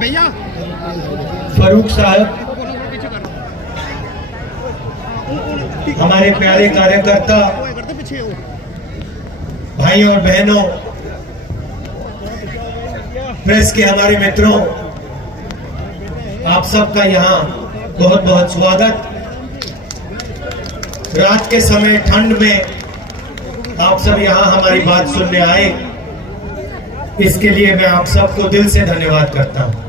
भैया फारूक साहब, हमारे प्यारे कार्यकर्ता भाई और बहनों, प्रेस के हमारे मित्रों, आप सबका यहाँ बहुत बहुत स्वागत। रात के समय ठंड में आप सब यहाँ हमारी बात सुनने आए, इसके लिए मैं आप सबको दिल से धन्यवाद करता हूँ।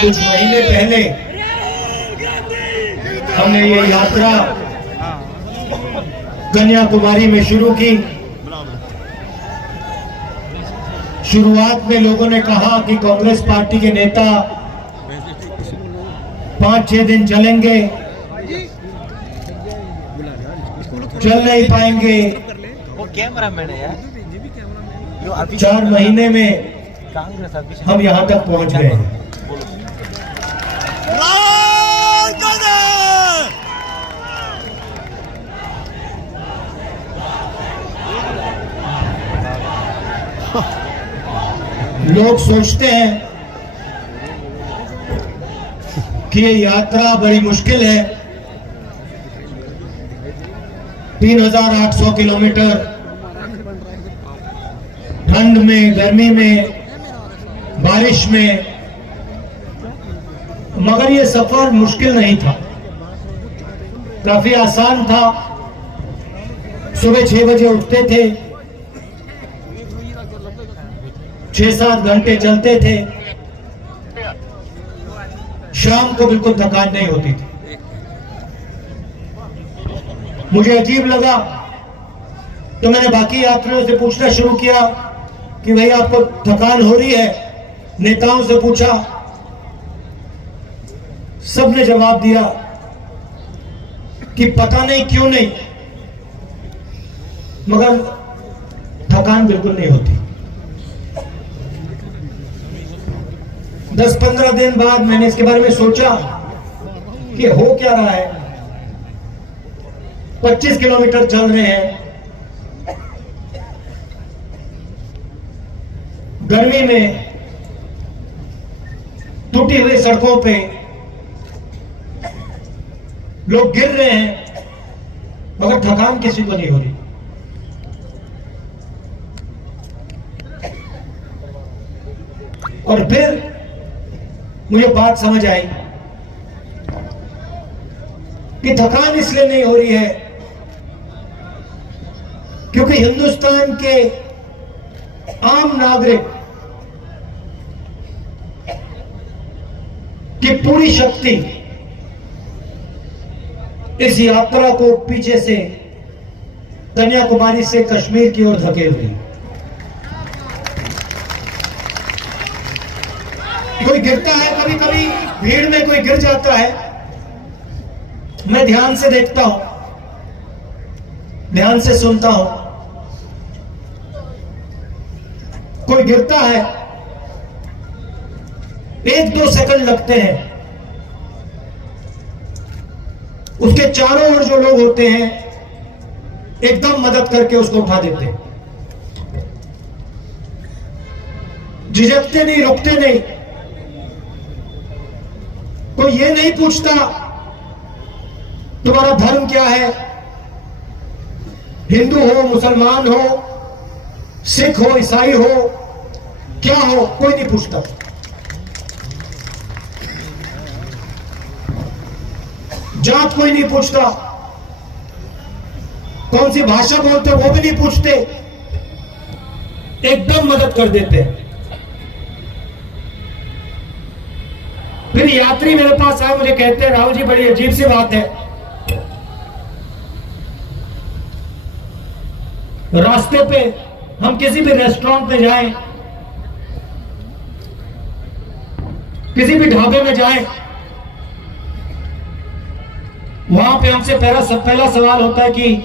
कुछ महीने पहले हमने ये यात्रा कन्याकुमारी में शुरू की। शुरुआत में लोगों ने कहा कि कांग्रेस पार्टी के नेता 5-6 दिन चलेंगे, चल नहीं पाएंगे। वो कैमरा मैन है यार। 4 महीने में हम यहाँ तक पहुँच गए। लोग सोचते हैं कि ये यात्रा बड़ी मुश्किल है। 3800 किलोमीटर ठंड में, गर्मी में, बारिश में, मगर ये सफर मुश्किल नहीं था, काफी आसान था। सुबह 6 बजे उठते थे, 6-7 घंटे चलते थे, शाम को बिल्कुल थकान नहीं होती थी। मुझे अजीब लगा तो मैंने बाकी यात्रियों से पूछना शुरू किया कि भाई आपको थकान हो रही है? नेताओं से पूछा, सबने जवाब दिया कि पता नहीं क्यों नहीं, मगर थकान बिल्कुल नहीं होती। 10-15 दिन बाद मैंने इसके बारे में सोचा कि हो क्या रहा है। 25 किलोमीटर चल रहे हैं, गर्मी में टूटी हुई सड़कों पे लोग गिर रहे हैं, मगर थकान किसी को नहीं हो रही। और फिर मुझे बात समझ आई कि थकान इसलिए नहीं हो रही है क्योंकि हिंदुस्तान के आम नागरिक की पूरी शक्ति इस यात्रा को पीछे से कन्याकुमारी से कश्मीर की ओर धकेल रही। कोई गिरता है, कभी कभी भीड़ में कोई गिर जाता है, मैं ध्यान से देखता हूं, ध्यान से सुनता हूं। कोई गिरता है, 1-2 सेकंड लगते हैं, उसके चारों ओर जो लोग होते हैं एकदम मदद करके उसको उठा देते हैं, झिझकते नहीं, रुकते नहीं। कोई ये नहीं पूछता तुम्हारा धर्म क्या है, हिंदू हो, मुसलमान हो, सिख हो, ईसाई हो, क्या हो, कोई नहीं पूछता। जात कोई नहीं पूछता, कौन सी भाषा बोलते हो वो भी नहीं पूछते, एकदम मदद कर देते हैं। फिर यात्री मेरे पास आए, मुझे कहते हैं राहुल जी बड़ी अजीब सी बात है, रास्ते पे हम किसी भी रेस्टोरेंट पे जाएं, किसी भी ढाबे में जाएं, वहां पे हमसे पहला सवाल होता है कि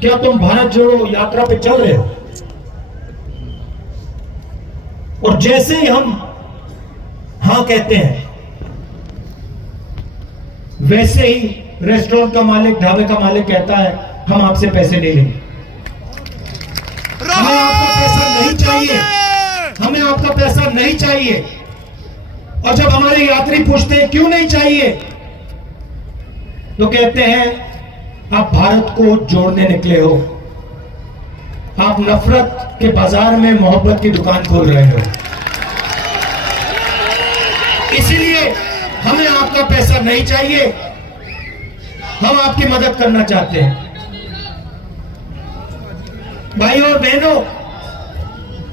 क्या तुम भारत जोड़ो यात्रा पे चल रहे हो? और जैसे ही हम हां कहते हैं, वैसे ही रेस्टोरेंट का मालिक, ढाबे का मालिक कहता है हम आपसे पैसे नहीं लेंगे, हमें आपका पैसा नहीं चाहिए, हमें आपका पैसा नहीं चाहिए। और जब हमारे यात्री पूछते हैं क्यों नहीं चाहिए, तो कहते हैं आप भारत को जोड़ने निकले हो, आप नफरत के बाजार में मोहब्बत की दुकान खोल रहे हो, इसीलिए हमें आपका पैसा नहीं चाहिए, हम आपकी मदद करना चाहते हैं। भाइयों और बहनों,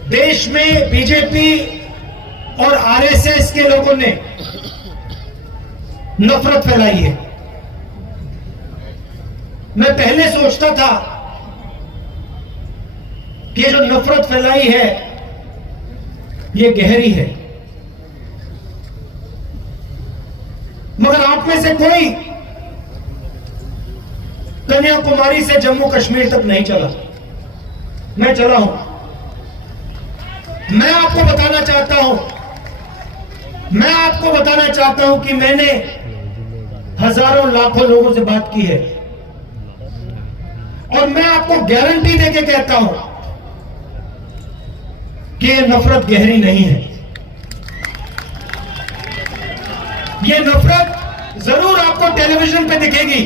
देश में बीजेपी और आरएसएस के लोगों ने नफरत फैलाई है। मैं पहले सोचता था कि जो नफरत फैलाई है ये गहरी है, मगर आप में से कोई कन्याकुमारी से जम्मू कश्मीर तक नहीं चला, मैं चला हूं। मैं आपको बताना चाहता हूं कि मैंने हजारों लाखों लोगों से बात की है, और मैं आपको गारंटी देके कहता हूं कि ये नफरत गहरी नहीं है। ये नफरत जरूर आपको टेलीविजन पे दिखेगी।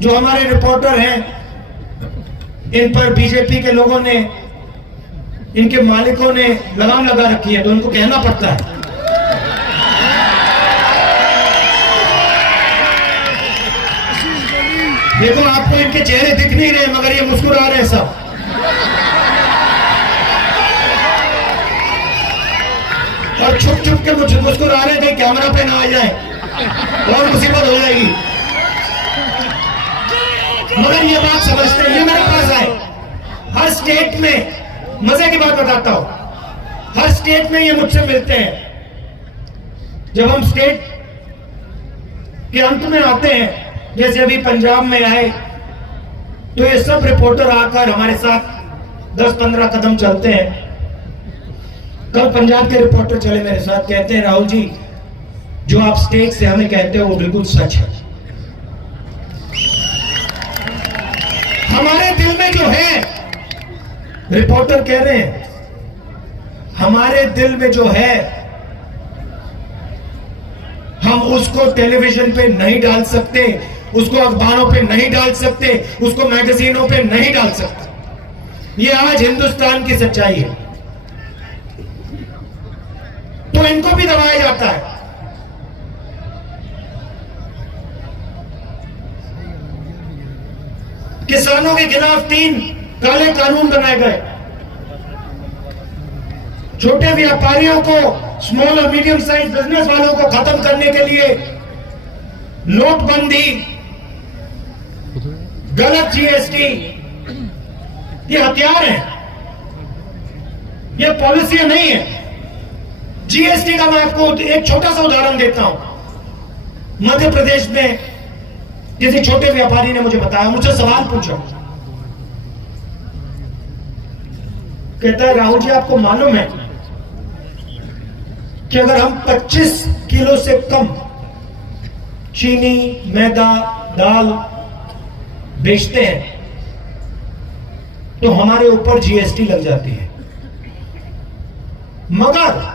जो हमारे रिपोर्टर हैं, इन पर बीजेपी के लोगों ने, इनके मालिकों ने लगाम लगा रखी है, तो उनको कहना पड़ता है। देखो, आपको इनके चेहरे दिख नहीं रहे, मगर ये मुस्कुरा रहे हैं सब। और छुप छुप के मुस्कुरा रहे थे, कैमरा पे ना आ जाए और मुसीबत हो जाएगी। मगर ये बात समझते हैं, ये मेरे पास आए। हर स्टेट में, मजे की बात बताता हूं, हर स्टेट में ये मुझसे मिलते हैं। जब हम स्टेट के अंत में आते हैं, जैसे अभी पंजाब में आए, तो ये सब रिपोर्टर आकर हमारे साथ 10-15 कदम चलते हैं। कल पंजाब के रिपोर्टर चले मेरे साथ, कहते हैं राहुल जी, जो आप स्टेट से हमें कहते हो वो बिल्कुल सच है। हमारे दिल में जो है, रिपोर्टर कह रहे हैं, हमारे दिल में जो है, हम उसको टेलीविजन पे नहीं डाल सकते, उसको अखबारों पे नहीं डाल सकते, उसको मैगजीनों पे नहीं डाल सकते। ये आज हिंदुस्तान की सच्चाई है। तो इनको भी दबाया जाता है। किसानों के खिलाफ 3 काले कानून बनाए गए। छोटे व्यापारियों को, स्मॉल और मीडियम साइज बिजनेस वालों को खत्म करने के लिए नोटबंदी, गलत जीएसटी, ये हथियार हैं, ये पॉलिसी नहीं है। जीएसटी का मैं आपको एक छोटा सा उदाहरण देता हूं। मध्य प्रदेश में किसी छोटे व्यापारी ने मुझे बताया, मुझसे सवाल पूछा, कहता है राहुल जी, आपको मालूम है कि अगर हम 25 किलो से कम चीनी, मैदा, दाल बेचते हैं तो हमारे ऊपर जीएसटी लग जाती है, मगर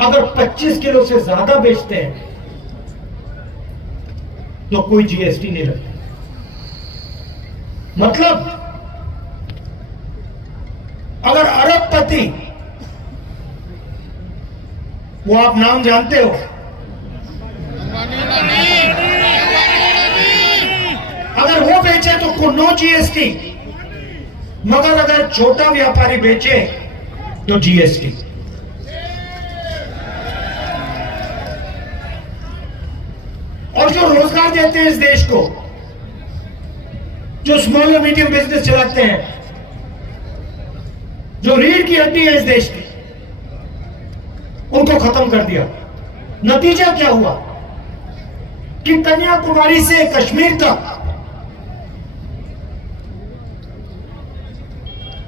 अगर 25 किलो से ज्यादा बेचते हैं तो कोई जीएसटी नहीं लगता। मतलब अगर अरबपति, वो आप नाम जानते हो, अगर वो बेचे तो नो जीएसटी, मगर अगर छोटा व्यापारी बेचे तो जीएसटी। और जो रोजगार देते हैं इस देश को, जो स्मॉल और मीडियम बिजनेस चलाते हैं, जो रीढ़ की हड्डी है इस देश की, उनको खत्म कर दिया। नतीजा क्या हुआ कि कन्याकुमारी से कश्मीर तक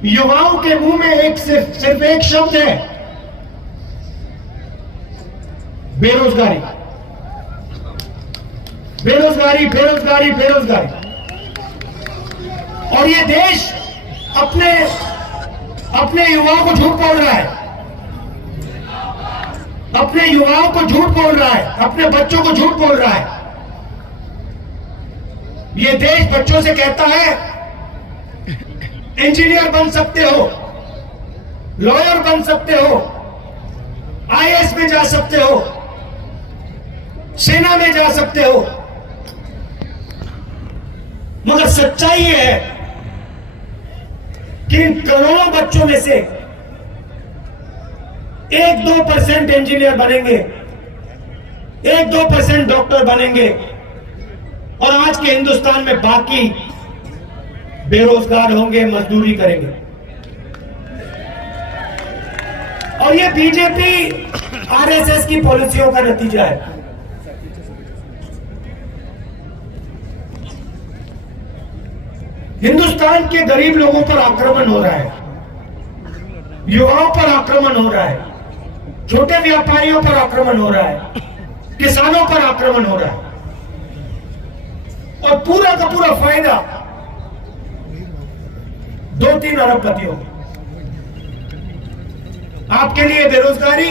युवाओं के मुंह में सिर्फ एक शब्द है, बेरोजगारी, बेरोजगारी, बेरोजगारी, बेरोजगारी। और ये देश अपने युवाओं को झूठ बोल रहा है, अपने युवाओं को झूठ बोल रहा है, अपने बच्चों को झूठ बोल रहा है। ये देश बच्चों से कहता है इंजीनियर बन सकते हो, लॉयर बन सकते हो, आईएएस में जा सकते हो, सेना में जा सकते हो। मगर सच्चाई ये है कि इन करोड़ों बच्चों में से 1-2% इंजीनियर बनेंगे, 1-2% डॉक्टर बनेंगे, और आज के हिंदुस्तान में बाकी बेरोजगार होंगे, मजदूरी करेंगे। और ये बीजेपी आरएसएस की पॉलिसियों का नतीजा है। हिंदुस्तान के गरीब लोगों पर आक्रमण हो रहा है, युवाओं पर आक्रमण हो रहा है, छोटे व्यापारियों पर आक्रमण हो रहा है, किसानों पर आक्रमण हो रहा है, और पूरा का पूरा फायदा 2-3 अरबपतियों। आपके लिए बेरोजगारी,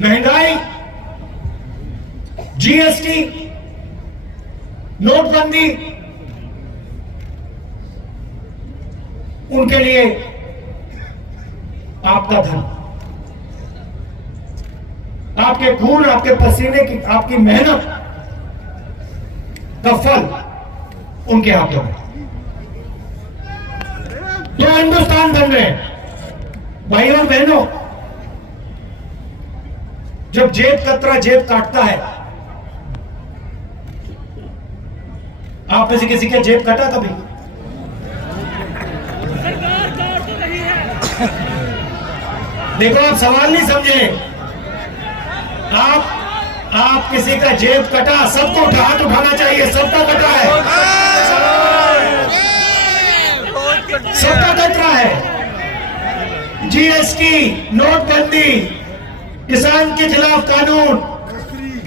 महंगाई, जीएसटी, नोटबंदी, उनके लिए आपका धन, आपके खून, आपके पसीने की, आपकी मेहनत का फल उनके हाथों में। तो हिंदुस्तान बन रहे हैं भाइयों और बहनों। जब जेब कतरा जेब काटता है, आप में से किसी के जेब कटा कभी? देखो, आप सवाल नहीं समझे। आप किसी का जेब कटा, सबको हाथ उठाना चाहिए, सबका कटा है, सबका कट रहा है। जीएसटी, नोटबंदी, किसान के खिलाफ कानून,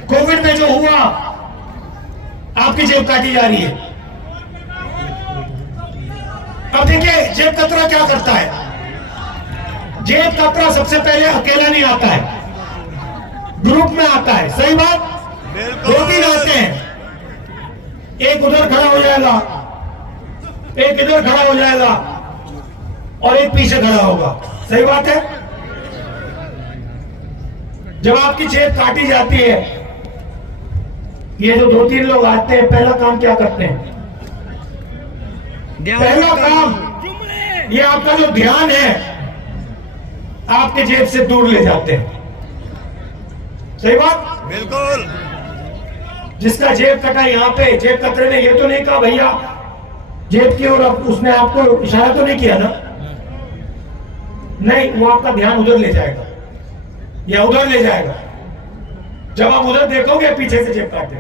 कोविड में जो हुआ, आपकी जेब काटी जा रही है। अब देखिए जेब कतरा क्या करता है। जेब कतरा सबसे पहले अकेला नहीं आता है, ग्रुप में आता है। सही बात? 2-3 आते हैं, एक उधर खड़ा हो जाएगा, एक इधर खड़ा हो जाएगा, और एक पीछे खड़ा होगा। सही बात है? जब आपकी जेब काटी जाती है, ये जो 2-3 लोग आते हैं, पहला काम क्या करते हैं? पहला काम, ये आपका जो ध्यान है आपके जेब से दूर ले जाते हैं। सही बात? बिल्कुल। जिसका जेब कटा यहां पे, जेब कतरे ने ये तो नहीं कहा भैया जेब की ओर, उसने आपको इशारा तो नहीं किया ना? नहीं, वो आपका ध्यान उधर ले जाएगा या उधर ले जाएगा। जब आप उधर देखोगे पीछे से जेब काटे।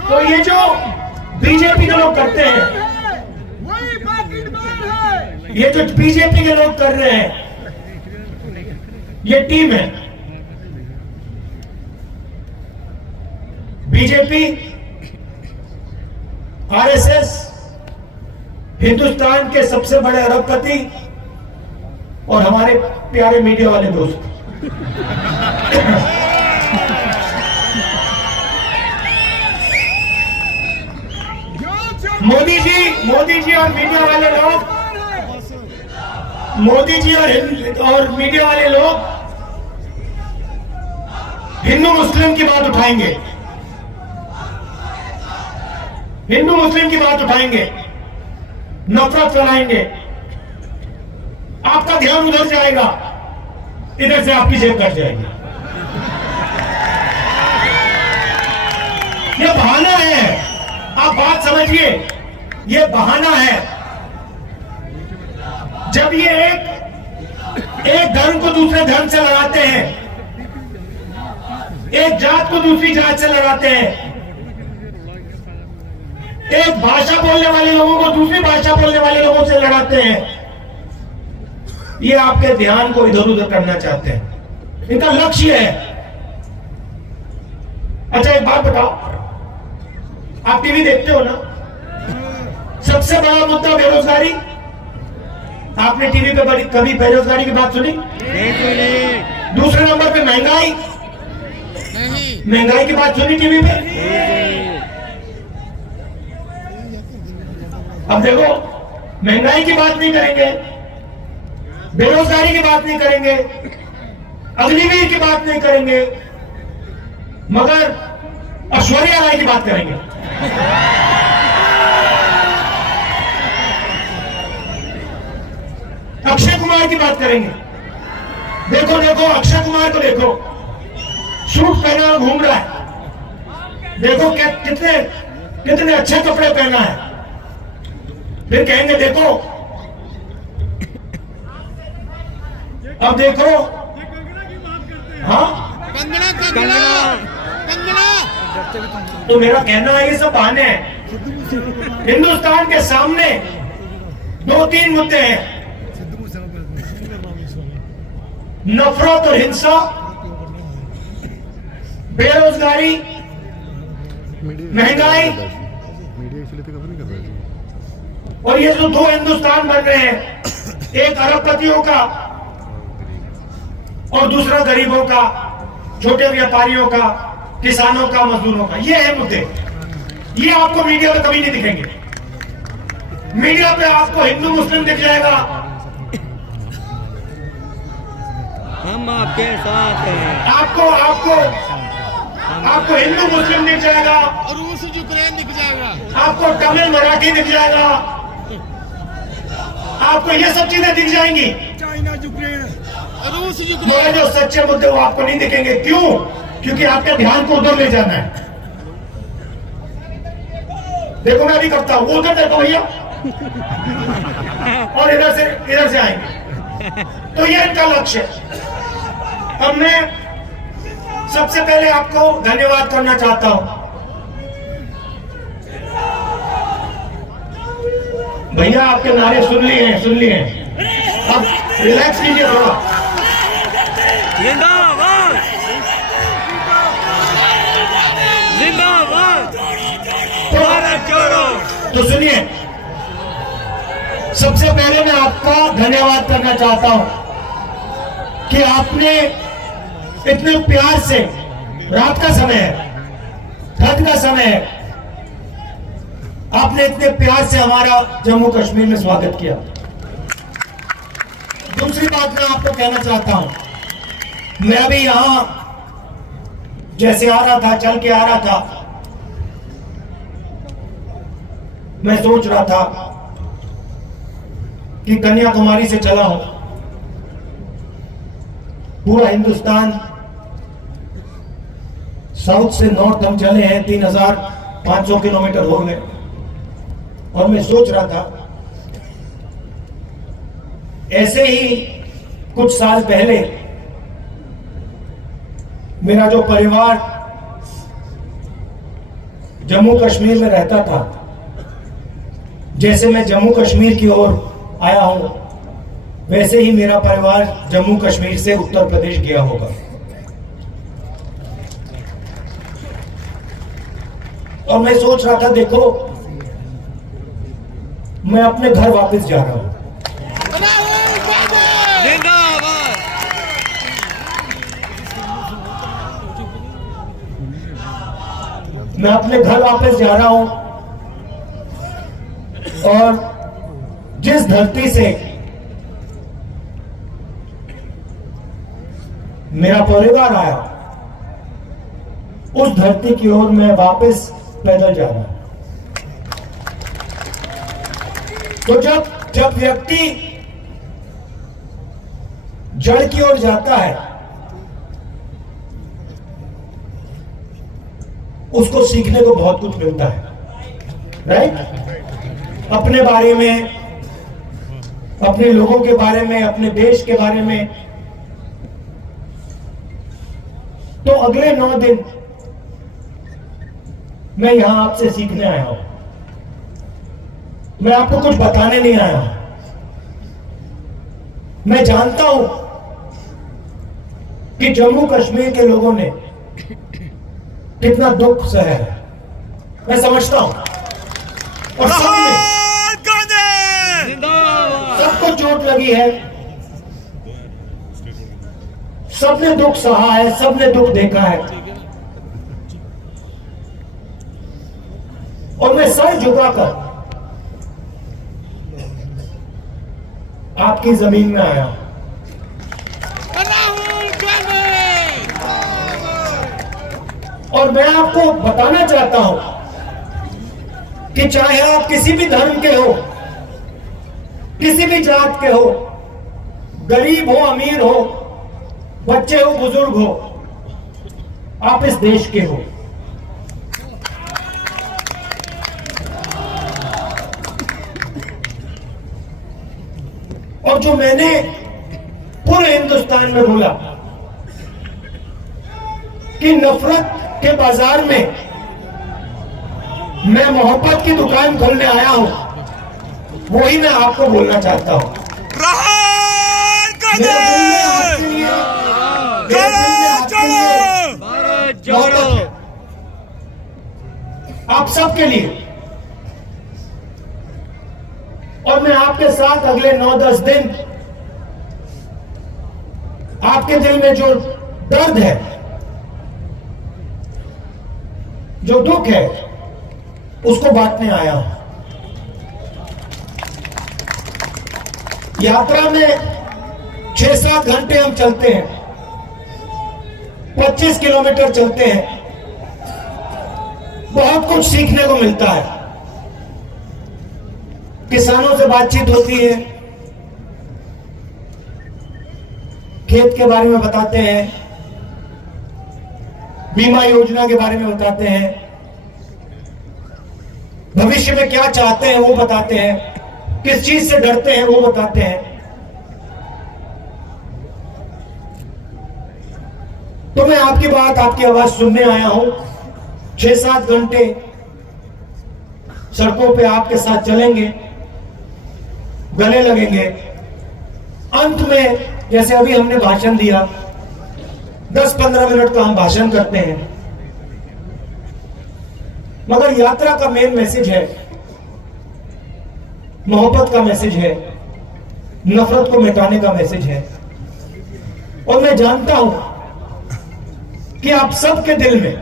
तो ये जो बीजेपी के लोग करते हैं, ये जो बीजेपी के लोग कर रहे हैं, ये टीम है। बीजेपी, आरएसएस, हिंदुस्तान के सबसे बड़े अरबपति और हमारे प्यारे मीडिया वाले दोस्त। मोदी जी और मीडिया वाले लोग, मोदी जी और मीडिया वाले लोग हिंदू मुस्लिम की बात उठाएंगे, हिंदू मुस्लिम की बात उठाएंगे, नफरत फैलाएंगे, आपका ध्यान उधर जाएगा, इधर से आपकी जेब कट जाएगी। यह बहाना है, आप बात समझिए, यह बहाना है। जब ये एक धर्म को दूसरे धर्म से लड़ाते हैं, एक जात को दूसरी जात से लड़ाते हैं, एक भाषा बोलने वाले लोगों को दूसरी भाषा बोलने वाले लोगों से लड़ाते हैं, ये आपके ध्यान को इधर उधर करना चाहते हैं, इनका लक्ष्य है। अच्छा एक बात बताओ, आप टीवी देखते हो ना, सबसे बड़ा मुद्दा बेरोजगारी। आपने टीवी पे कभी बेरोजगारी की बात सुनी? दूसरे नंबर पे महंगाई, महंगाई की बात सुनी टीवी पे? अब देखो, महंगाई की बात नहीं करेंगे, बेरोजगारी की बात नहीं करेंगे, अग्निवीर की बात नहीं करेंगे, मगर ऐश्वर्या राय की बात करेंगे। अक्षय कुमार की बात करेंगे। देखो देखो, अक्षय कुमार को देखो, सूट पहना और घूम रहा है। देखो कितने कितने अच्छे कपड़े पहना है। फिर कहेंगे देखो, अब देखो, हाँ कंगना कंगना कंगना। तो मेरा कहना है ये सब बहाने हैं। हिंदुस्तान के सामने 2-3 मुद्दे हैं, नफरत और हिंसा, बेरोजगारी, महंगाई, और ये जो 2 हिंदुस्तान बन रहे हैं, एक अरबपतियों का और दूसरा गरीबों का, छोटे व्यापारियों का, किसानों का, मजदूरों का। ये है मुद्दे। ये आपको मीडिया पे कभी नहीं दिखेंगे। मीडिया पे आपको हिंदू मुस्लिम दिख जाएगा, हम आपके साथ हैं। आपको हिंदू मुस्लिम दिख जाएगा, रूस यूक्रेन दिख जाएगा, आपको तमिल मराठी दिख जाएगा, आपको ये सब चीजें दिख जाएंगी, चाइना यूक्रेन, रूस मगर यूक्रेन। जो सच्चे मुद्दे वो आपको नहीं दिखेंगे। क्यों? क्योंकि आपके ध्यान को उधर ले जाना है। देखो मैं अभी करता हूं, वो उधर देखो भैया, और इधर से आएंगे। तो ये इनका लक्ष्य है। अब मैं सबसे पहले आपको धन्यवाद करना चाहता हूं। भैया आपके नारे सुन लिए हैं। अब रिलैक्स कीजिए थोड़ा। जिंदाबाद जिंदाबाद, भारत जोड़ो। तो सुनिए, सबसे पहले मैं आपका धन्यवाद करना चाहता हूं कि आपने इतने प्यार से, रात का समय है, ठंड का समय है, आपने इतने प्यार से हमारा जम्मू कश्मीर में स्वागत किया। दूसरी बात मैं आपको कहना चाहता हूं, मैं अभी यहां जैसे आ रहा था, चल के आ रहा था, मैं सोच रहा था कि कन्याकुमारी से चला हूं, पूरा हिंदुस्तान साउथ से नॉर्थ हम चले हैं, 3500 किलोमीटर हो गए। और मैं सोच रहा था, ऐसे ही कुछ साल पहले मेरा जो परिवार जम्मू कश्मीर में रहता था, जैसे मैं जम्मू कश्मीर की ओर आया हूं, वैसे ही मेरा परिवार जम्मू कश्मीर से उत्तर प्रदेश गया होगा। और मैं सोच रहा था, देखो मैं अपने घर वापस जा रहा हूं। जिंदाबाद। मैं अपने घर वापस जा रहा हूं, और जिस धरती से मेरा परिवार आया, उस धरती की ओर मैं वापस पैदल जा रहा हूं। तो जब व्यक्ति जड़ की ओर जाता है, उसको सीखने को बहुत कुछ मिलता है, राइट? अपने बारे में, अपने लोगों के बारे में, अपने देश के बारे में। तो अगले 9 दिन मैं यहां आपसे सीखने आया हूं। मैं आपको कुछ बताने नहीं आया हूं। मैं जानता हूं कि जम्मू कश्मीर के लोगों ने कितना दुख सहा है, मैं समझता हूं। और सबको चोट लगी है, सबने दुख सहा है, सबने दुख देखा है। और मैं सर झुकाकर आपकी जमीन में आया हूं। राहुल गांधी। और मैं आपको बताना चाहता हूं कि चाहे आप किसी भी धर्म के हो, किसी भी जात के हो, गरीब हो, अमीर हो, बच्चे हो, बुजुर्ग हो, आप इस देश के हो। और जो मैंने पूरे हिंदुस्तान में बोला कि नफरत के बाजार में मैं मोहब्बत की दुकान खोलने आया हूं, वही मैं आपको बोलना चाहता हूं। मेरे दिल में आपके लिए, मेरे दिल में आपके लिए भारत जोड़ो। मोहब्बत है, आप सबके लिए। और मैं आपके साथ अगले 9-10 दिन आपके दिल में जो दर्द है, जो दुख है, उसको बांटने आया हूं। यात्रा में 6-7 घंटे हम चलते हैं, 25 किलोमीटर चलते हैं, बहुत कुछ सीखने को मिलता है। किसानों से बातचीत होती है, खेत के बारे में बताते हैं, बीमा योजना के बारे में बताते हैं, भविष्य में क्या चाहते हैं वो बताते हैं, किस चीज से डरते हैं वो बताते हैं। तो मैं आपकी बात, आपकी आवाज सुनने आया हूं। 6-7 घंटे सड़कों पे आपके साथ चलेंगे, गले लगेंगे। अंत में जैसे अभी हमने भाषण दिया, 10-15 मिनट का हम भाषण करते हैं, मगर यात्रा का मेन मैसेज है, मोहब्बत का मैसेज है, नफरत को मिटाने का मैसेज है। और मैं जानता हूं कि आप सबके दिल में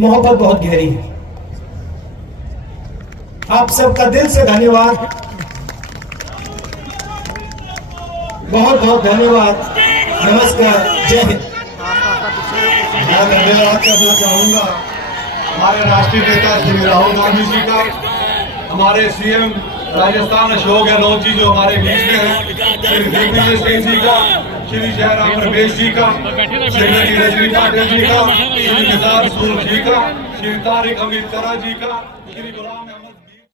मोहब्बत बहुत गहरी है। आप सबका दिल से धन्यवाद, बहुत बहुत धन्यवाद। नमस्कार, जय हिंद। मैं धन्यवाद करना चाहूंगा हमारे राष्ट्रीय नेता श्री राहुल गांधी जी का, हमारे सीएम राजस्थान अशोक गहलोत जी जो हमारे बीच में हैं, श्री दिग्विजय सिंह जी का, श्री जयराम रमेश जी का, श्रीमती रजनी पाटिल जी का, श्री निसार सूर जी का, श्री तारिक अमित करा जी का, श्री गुलाम अहमद